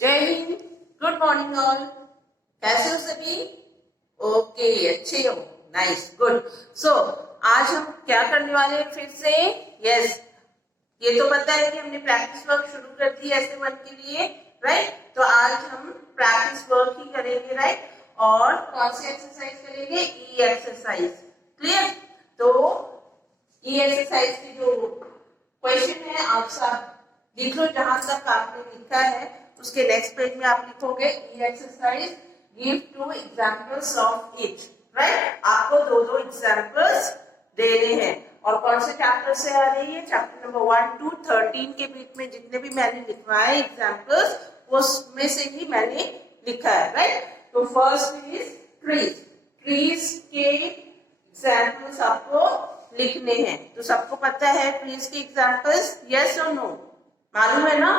जय Hind. Good morning all. कैसे हो सभी? ओके, अच्छे हो। Nice, good. सो आज हम क्या करने वाले हैं फिर से? यस, ये तो पता है कि हमने प्रैक्टिस वर्क शुरू कर दी ऐसे वन के लिए, राइट? तो आज हम प्रैक्टिस वर्क ही करेंगे, राइट? और कौन सी एक्सरसाइज करेंगे? ई एक्सरसाइज। क्लियर? तो ई एक्सरसाइज की जो क्वेश्चन है आप सब लिख लो, जहां तक आपने लिखा है उसके नेक्स्ट पेज में आप लिखोगे E exercise, give two examples of it, right? आपको दो दो एग्जांपल्स देने हैं। और कौन से चैप्टर से आ रही है? चैप्टर नंबर 1 to 13 के बीच में जितने भी मैंने लिखवाए एग्जांपल्स, उसमें से ही मैंने लिखा है, राइट? तो फर्स्ट इज ट्रीज। ट्रीज के एग्जांपल्स आपको लिखने हैं। तो सबको पता है ट्रीज के एग्जांपल्स? यस और नो? मालूम है ना?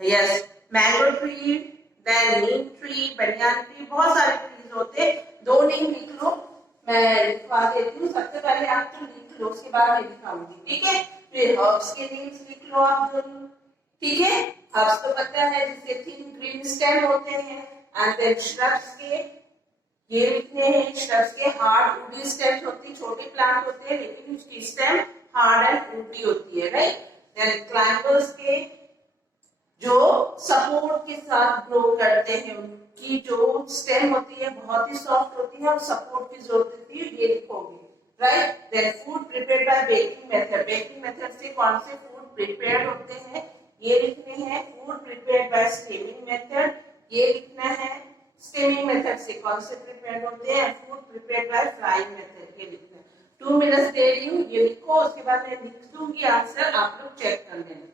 यस, मैंगो ट्री, देन नीम ट्री, बनियान ट्री, बहुत सारे ट्रीज होते हैं। दो नेम लिख लो, मैं लिखवा देती हूँ। सबसे पहले आप तो लिख लो, उसके बाद मैं लिखाऊंगी, ठीक है? फिर हर्ब्स के नेम्स लिख लो आप दोनों, ठीक है? हर्ब्स तो पता है, जिसके थिन ग्रीन स्टेम होते हैं। एंड देन श्रब्स के ये लिखने हैं। श्रब्स के हार्ड वुडी स्टेम्स होती है, छोटे प्लांट होते हैं लेकिन उसकी स्टेम हार्ड एंड वुडी होती है, राइट? देन क्लाइंबर्स के जो सपोर्ट के साथ ग्रो करते हैं, उनकी जो स्टेम होती है बहुत ही सॉफ्ट होती है और सपोर्ट की जरूरत होती है, ये लिखोगे, right? Then food prepared by baking method. Baking method से कौन से फूड प्रिपेयर होते हैं ये लिखने हैं। Food prepared bye steaming method, ये लिखना है। स्टीमिंग मेथड से कौन से प्रिपेयर होते हैं? Food prepared bye frying method, ये लिखना है। 2 मिनट्स दे रही हूँ, ये लिखो, उसके बाद मैं लिख दूंगी आंसर, आप लोग चेक कर लेना।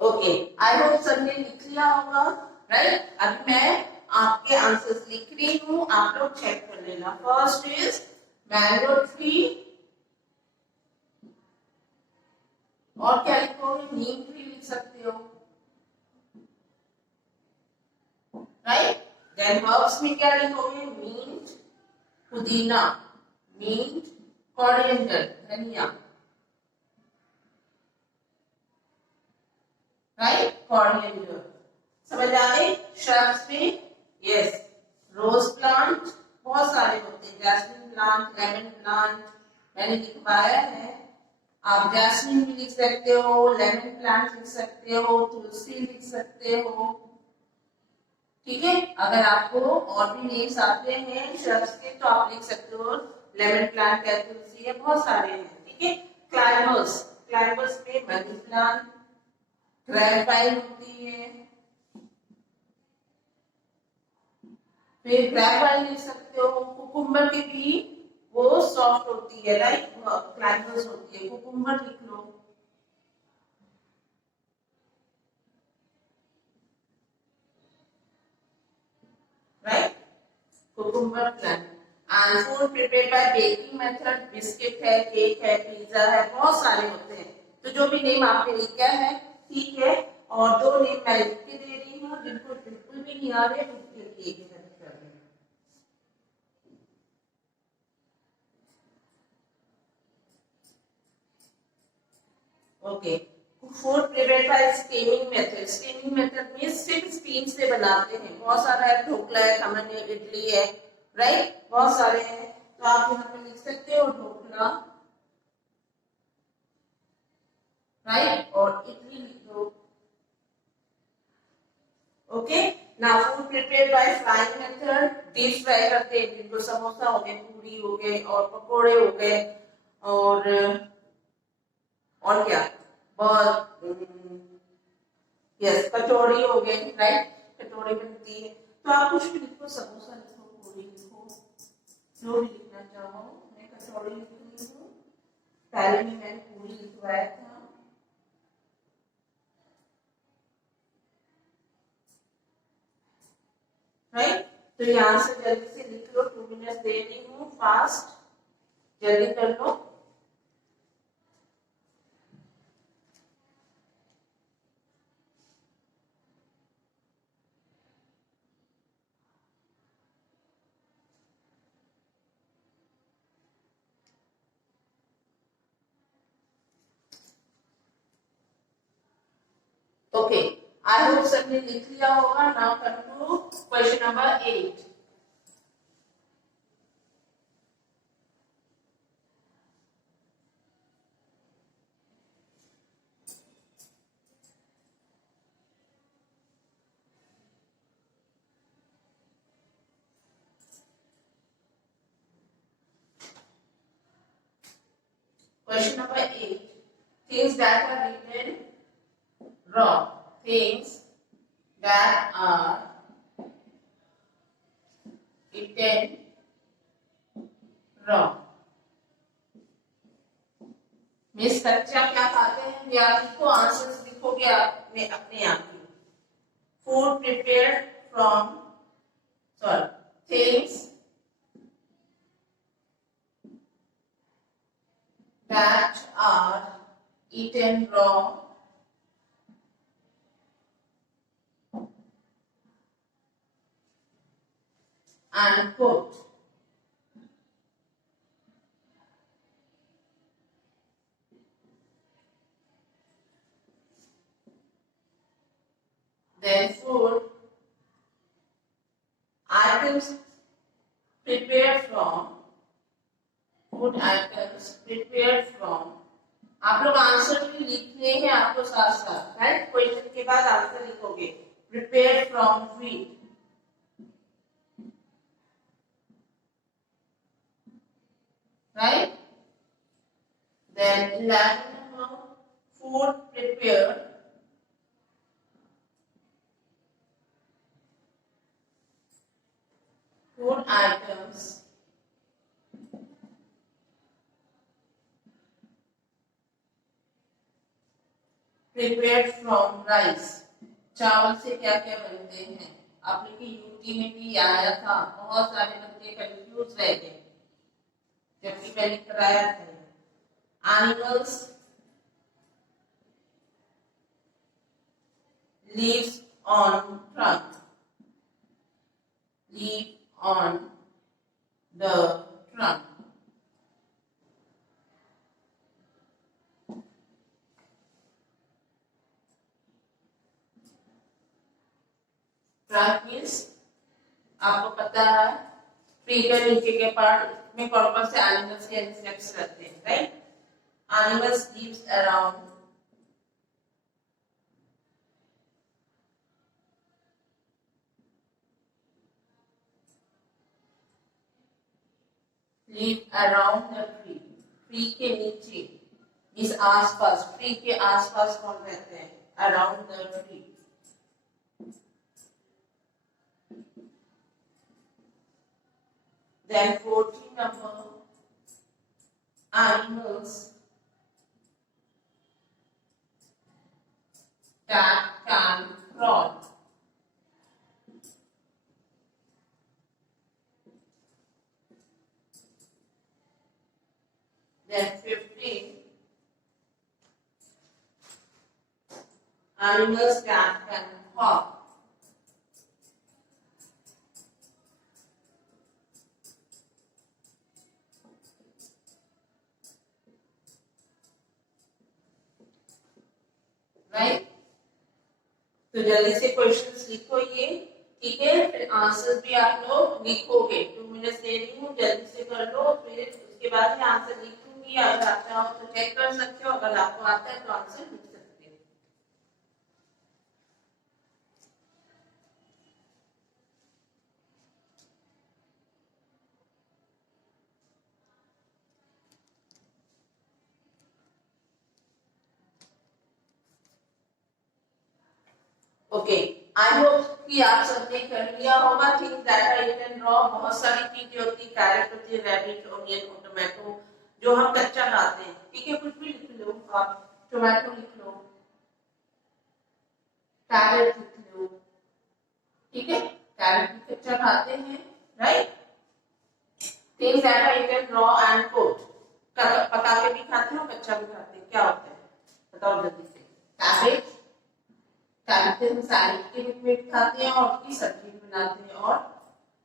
ओके, आई होप सबने लिख लिया होगा, राइट? अभी मैं आपके आंसर्स लिख रही हूँ, आप लोग चेक कर लेना। फर्स्ट इज मैंगो ट्री, और क्या लिखोगे? नीम ट्री लिख सकते हो, राइट? देन हर्ब्स में क्या लिखोगे? मिंट, पुदीना, मिंट, कोरिएंडर, धनिया, राइट? कोरिएंडर। समझ आ गई? श्रब्स में यस, रोज प्लांट बहुत सारे होते हैं, जैस्मिन प्लांट, लेमन प्लांट मैंने लिखवाया है। आप जैस्मिन भी लिख सकते हो, लेमन प्लांट लिख सकते हो, तुलसी लिख सकते हो, ठीक है? अगर आपको और भी नेम्स आते हैं श्रब्स के तो आप लिख सकते हो, लेमन प्लांट है, तुलसी है, बहुत सारे हैं, ठीक है? क्लाइंबर्स, क्लाइंबर्स में मनी प्लांट, ग्रेपाइन होती है, फिर ग्रेपाइन लिख सकते हो। कुकुम्बर की भी वो सॉफ्ट होती है, राइट? क्लाइंबर्स होती है, कुकुम्बर लिख लो, right? Cucumber plant. And food prepared by baking method, biscuit है, केक है, पिज्जा है, बहुत सारे होते हैं। तो जो भी नेम आपने लिखा है, ठीक है? और दो नेम मैं लिख के दे रही हूँ, जिनको बिल्कुल भी नहीं आ रहे उनके लिए एक हेल्प कर रही हूँ। Okay, food prepared bye steaming method. Steaming method में सिर्फ स्टीम से बनाते हैं, बहुत सारा है, ढोकला है, खमन है, इडली है, राइट? बहुत सारे हैं, तो आप यहाँ पे लिख सकते हो ढोकला, राइट? और इडली लिख दो, okay? Now food prepared bye frying method, deep fry करते हैं, जिनको समोसा हो गए, पूरी हो गए और पकोड़े हो गए, और क्या, बहुत यस, कचौड़ी हो गई, राइट? कचौड़ी बनती है। तो आप कुछ भी लिखो, समोसा लिखो, पूरी लिखो, जो भी लिखना चाहो। मैं कचौड़ी लिख रही हूँ, पहले में मैंने पूरी लिखवाया था, राइट? तो यहाँ से जल्दी से लिख लो, 2 मिनट दे रही हूँ, फास्ट जल्दी कर लो। ओके, आई होप सबने लिख लिया होगा. Now come to question number 8. Question number 8. Things that are written wrong. Things that are written wrong. Miss कच्चा क्या खाते हैं? या लिखो, आंसर्स लिखोगे आपने अपने आप ही. Food prepared from, sorry, things that are eaten raw and cooked. Then food items prepared from, food items prepared from. आप लोग आंसर भी लिखने हैं आपको साथ साथ, राइट? क्वेश्चन के बाद आंसर लिखोगे. Prepare from wheat, right? Then 11 number, food prepared food items prepared from rice. चावल से क्या क्या बनते हैं? आप लोग की यूटी में भी आया था, बहुत सारे बच्चे कंफ्यूज रह गए जबकि मैंने कराया था. Animals leaves on trunk, leave on the trunk. Trunk means आपको पता है ट्री के नीचे के पार्ट में कौन कौन से एनिमल्स के इंसेक्ट्स रहते हैं, right? Animals leaves around the tree. Tree के नीचे मीन्स आसपास, ट्री के आसपास कौन रहते हैं? Around the tree. Then 14 number, animals that can crawl. Then 15, animals that can hop. Right? तो जल्दी से क्वेश्चंस लिखो ये, ठीक है? फिर आंसर भी आप लोग लिखोगे. 2 मिनट्स दे रही हूँ, जल्दी से कर लो. फिर उसके बाद मैं आंसर लिखूंगी. अगर आप चाहो तो चेक कर सकते हो, अगर आपको आता है तो आंसर लिख सकते हो. ओके, आई होप कि आप सबने कर लिया होगा. Things that are eaten raw, बहुत सारी चीजें होती, कैरेट होती है, रैबिट, ऑनियन और टोमेटो जो हम कच्चा खाते हैं. ठीक है, कुछ भी लिख लो आप. टोमेटो लिख लो, कैरेट लिख लो, ठीक है? कैरेट भी कच्चा खाते हैं, right? Things that are eaten raw and cooked, पका के भी खाते हो, कच्चा भी खाते हैं. क्या होता है बताओ जल्दी से. कैबेज, कैबेज हम सैलेड के रूप में खाते हैं और उसकी सब्जी बनाते हैं. और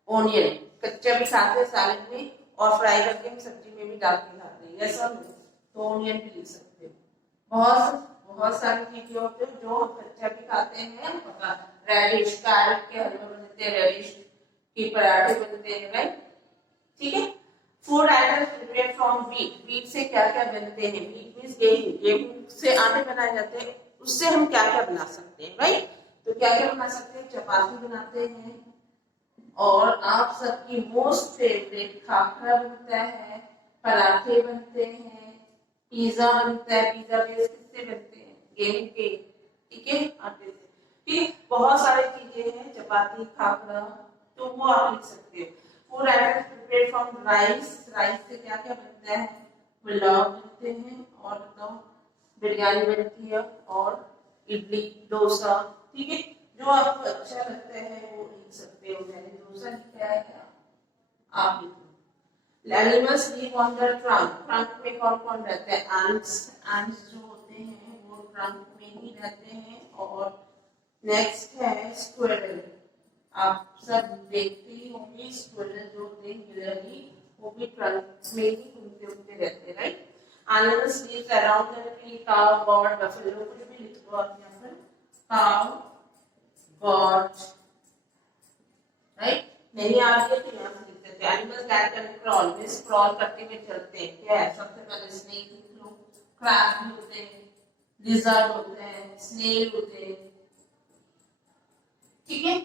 ऑनियन कच्चा भी खाते हैं सैलेड में, और फ्राई करके हम सब्जी में भी डाल के खाते हैं. यस और नो? तो ऑनियन भी लिख सकते हो. बहुत बहुत सारी चीजें होती है जो हम कच्चा भी खाते हैं, रेडिश, कैरेट के हलवे बनते हैं, रेडिश के पराठे बनते हैं, राइट। ठीक है। Food items prepared from wheat, wheat से क्या क्या बनते हैं, व्हीट मींस गेहूं, गेहूं से आटे बनाए जाते हैं, उससे हम क्या क्या बना सकते हैं, राइट। तो क्या क्या बना सकते हैं, चपाती बनाते हैं, और आप सबकी मोस्ट फेवरेट खाखरा बनता है, पराठे बनते हैं, पिज्जा बनता है। पिज्जा बेस किससे बनते हैं, गेहूं के, ठीक है, आटे से। ठीक, बहुत सारी चीजें हैं, चपाती, खाखरा, तो वो आप लिख सकते हो। Food items prepared from rice, rice से क्या क्या बनता है, पुलाव बनते हैं, और बताओ, बिरयानी बनती है, और इडली, डोसा, ठीक है। जो आपको अच्छा लगता है वो लिख सकते हो। मैंने डोसा लिखा है, क्या आप लिखो। Animals live on the trunk, trunk में कौन कौन रहते हैं, ants, ants जो होते हैं वो ट्रंक में ही रहते हैं। और नेक्स्ट है स्क्विरल, आप सब देखते ही होंगे, स्क्विरल जो होते हैं गिलहरी, वो भी ट्रंक में ही घूमते घूमते रहते हैं, right. Animals live around the tree, cow, goat, buffalo, कुछ भी लिख दो आप यहाँ पर, cow, goat, राइट। नहीं आ रही है तो यहाँ से लिख देते हैं। Animals that can crawl, means crawl करते हुए चलते हैं, क्या है, सबसे पहले स्नेक लिख लो, क्रैब भी होते हैं, लिजर्ड होते हैं, स्नेल होते हैं, ठीक है।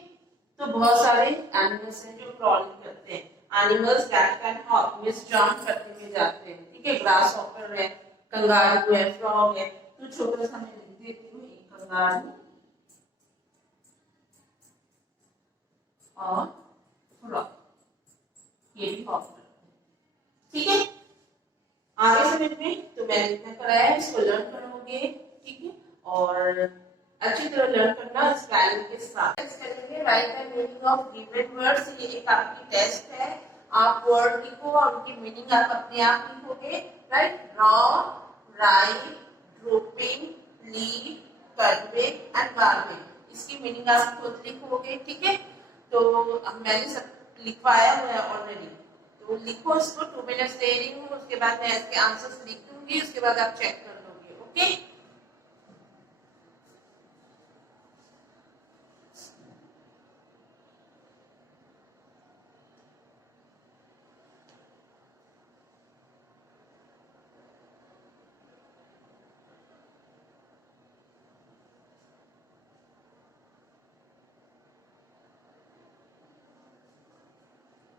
तो बहुत सारे एनिमल्स हैं जो क्रॉलिंग करते हैं। Animals that can hop, means jump करते हुए जाते हैं, ठीक है। ग्रास हॉपर है, कंगारू है, फ्रॉग है, तो छोटा सा मैं लिख देती हूँ, एक कंगारू और फ्रॉग, ये भी हॉप करते हैं, ठीक है। आगे समझ में, तो मैंने इतना कराया है, इसको लर्न करोगे, ठीक है। और अच्छी तरह लर्न करना स्पेलिंग के साथ। करेंगे right the meaning of given words, ये एक आपकी टेस्ट है, आप वर्ड लिखो और उनकी मीनिंग आप अपने आप लिखोगे, right. Raw, right, drooping, lead, convey and garbage, इसकी मीनिंग आप खुद लिखोगे, ठीक है। तो मैंने सब लिखवाया हुआ है ऑलरेडी, तो लिखो इसको, 2 मिनट्स दे रही हूँ, उसके बाद मैं इसके आंसर्स लिख दूंगी, उसके बाद आप चेक कर लोगे, ओके।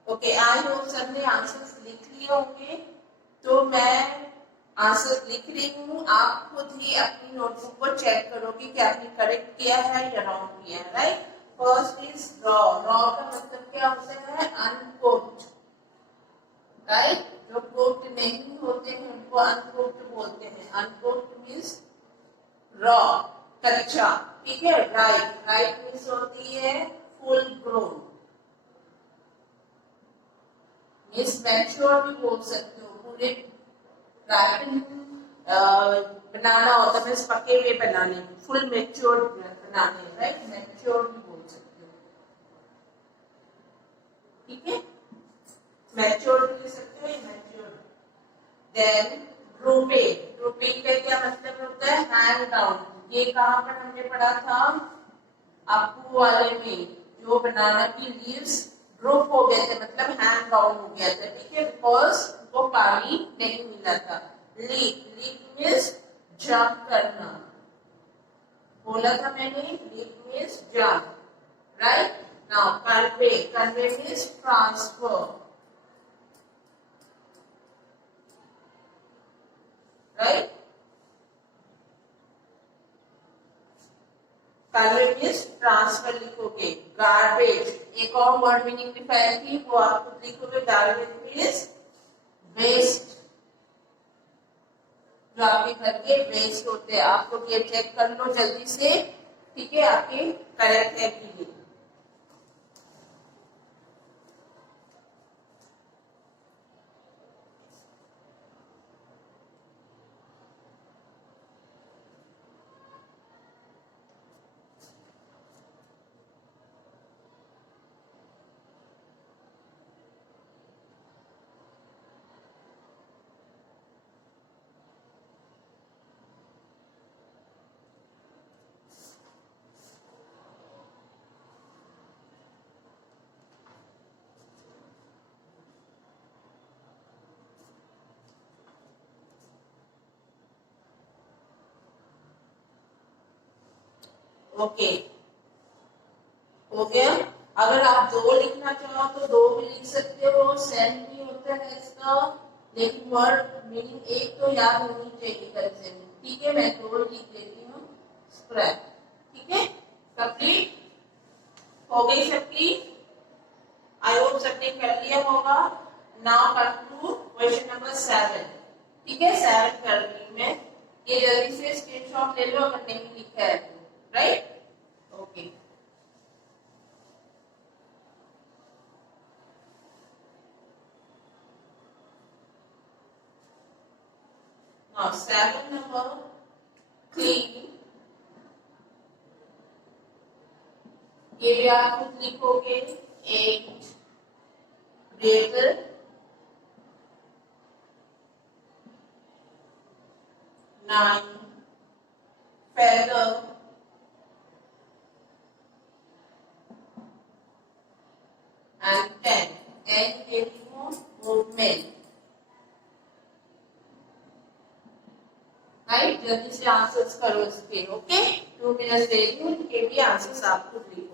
ओके, आई होप सबने आंसर्स लिख लिए होंगे। तो मैं आंसर लिख रही हूँ, आप खुद ही अपनी नोटबुक को चेक करोगे कि आपने करेक्ट किया है या रॉन्ग किया है, right. First is raw, raw का मतलब क्या होता है, अनकुक्ड, राइट। जो कुक्ड नहीं होते हैं उनको अनकुक्ड बोलते हैं, अनकुक्ड मीन्स रॉ, कच्चा, ठीक है। राइट, राइट मीन्स होती है फुल ग्रोन, मीन्स मैच्योर भी बोल सकते हो, पूरे राइपन बनाना होता है, पके हुए बनाने, फुल मैच्योर बनाने, राइट, मैच्योर भी बोल सकते हो, ठीक है। मैच्योर भी लिख सकते हो, मैच्योर। देन ड्रूपिंग, ड्रूपिंग का क्या मतलब होता है, हैंग डाउन, ये कहाँ पर हमने पढ़ा था, आपको वाले में, जो बनाना की लीव्स ड्रूप हो गए थे, मतलब हैंग डाउन हो गया था, ठीक है, बिकॉज वो पानी नहीं मिला था। लीक, लीक मीन्स जंप करना, बोला था मैंने, leak means jump, right. Now convey, convey means transfer, right. Convey means transfer लिखोगे। गार्बेज, एक और वर्ड मीनिंग डिफाइन की, वो आप खुद लिखोगे, गार्बेज मीन्स वेस्ट, जो आपके घर के वेस्ट होते हैं, आप लोग ये चेक कर लो जल्दी से, ठीक है, आपके करेक्ट है कि नहीं। ओके, हो गया। अगर आप दो लिखना चाहो तो दो भी लिख सकते हो, सेम भी होता है इसका, लेकिन वर्ड मीनिंग एक तो याद होनी चाहिए करेक्ट। ठीक है, मैं दो लिख देती हूँ, स्क्रैप। ठीक है, कंप्लीट हो गई सबकी। आई होप सबने कर लिया होगा। Now come to question number 7। ठीक है, 7 कर रही हूँ मैं। ये जल्दी से स्क्रीनशॉट ले लो अगर नहीं लिखा है तो, right? Okay. Now 7 number, clean. ये भी आप खुद लिखोगे। 8 greater, 9 feather, and 10. 10 के लिए movement. राइट, जल्दी से आंसर्स करो इसके। ओके, 2 मिनट्स दे रही हूँ, इनके भी आंसर्स आप खुद लिखोगे।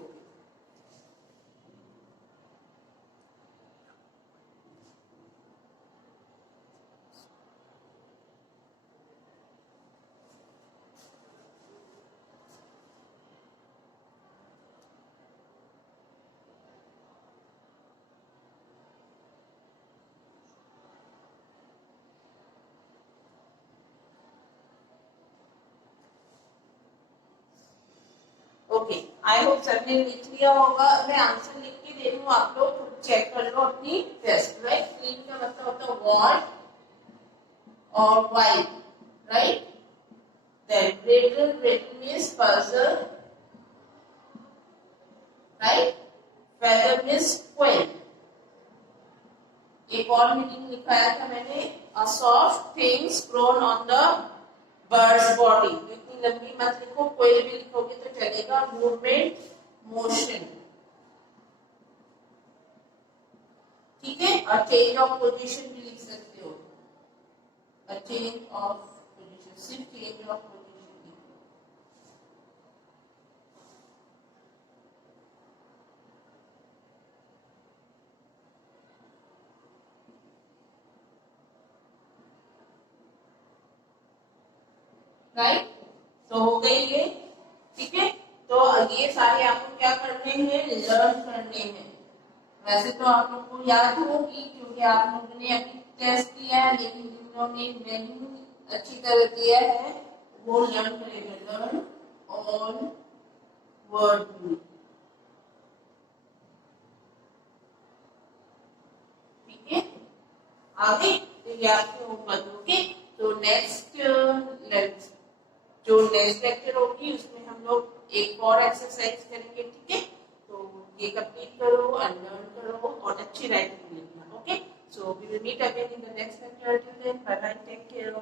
ओके, आई होप सबने लिख लिया होगा। मैं आंसर लिख के दे दूँ, आप लोग खुद चेक कर लो अपनी टेस्ट। राइट, क्लीन का मतलब होता है वॉश और wipe, right? Then greater, greater means person, right? Feather means queen. एक और मीनिंग लिखाया था मैंने, a soft things grown on the birds body. इतनी लंबी मत लिखो, कोई भी लिखोगे तो चलेगा। Movement, motion. ठीक है, और चेंज ऑफ पोजीशन भी लिख सकते हो। अ चेंज ऑफ पोजीशन, सिर्फ चेंज ऑफ पोजीशन। राइट, तो हो गई ये। ठीक है, तो ये सारे आपको क्या करने हैं, लर्न करने हैं। वैसे तो आप लोग को याद होगी क्योंकि आप लोगों ने अभी टेस्ट दिया है, लेकिन जिन लोगों ने नहीं अच्छी तरह दिया है वो लर्न करेंगे। Learn on word group. ठीक है, आगे तो ये आपके होमवर्क। ओके, तो नेक्स्ट जो नेक्स्ट लेक्चर होगी उसमें हम लोग एक और एक्सरसाइज करेंगे। ठीक है, तो ये कंप्लीट करो और लर्न करो और अच्छी राइटिंग लिखना। Okay, so we will meet again in the next lecture. Till then, bye bye, take care.